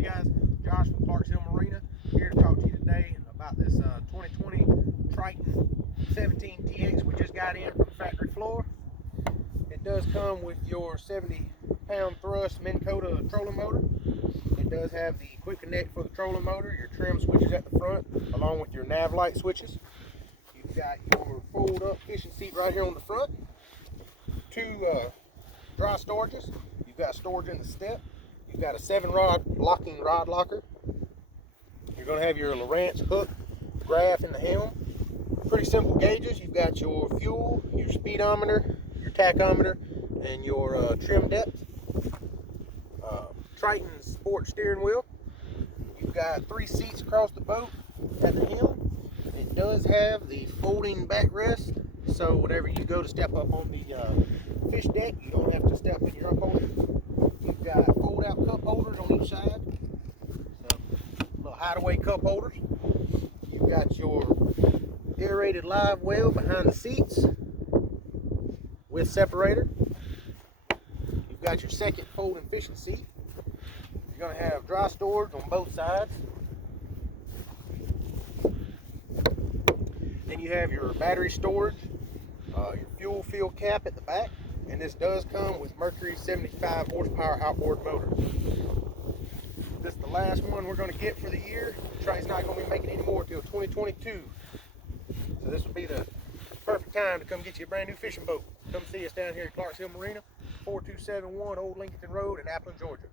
Hey guys, Josh from Clarks Hill Marina here to talk to you today about this 2020 Triton 17TX we just got in from the factory floor. It does come with your 70-pound thrust Minn Kota trolling motor. It does have the quick connect for the trolling motor, your trim switches at the front, along with your nav light switches. You've got your fold up fishing seat right here on the front. Two dry storages. You've got storage in the step. You've got a 7-rod locking rod locker. You're going to have your Lowrance hook graph in the helm. Pretty simple gauges. You've got your fuel, your speedometer, your tachometer, and your trim depth. Triton sport steering wheel. You've got 3 seats across the boat at the helm. It does have the folding backrest, so whenever you go to step up on the fish deck, you don't have to step in your upholstery. You've got fold-out cup holders on each side, so little hideaway cup holders. You've got your aerated live well behind the seats with separator. You've got your second folding fishing seat. You're going to have dry storage on both sides. Then you have your battery storage, your fuel fill cap at the back, and this does come with Mercury 75 horsepower outboard motor. This is the last one we're going to get for the year. Triton's not going to be making any more until 2022. So this will be the perfect time to come get you a brand new fishing boat. Come see us down here at Clarks Hill Marina, 4271 Old Lincolnton Road in Plano, Georgia.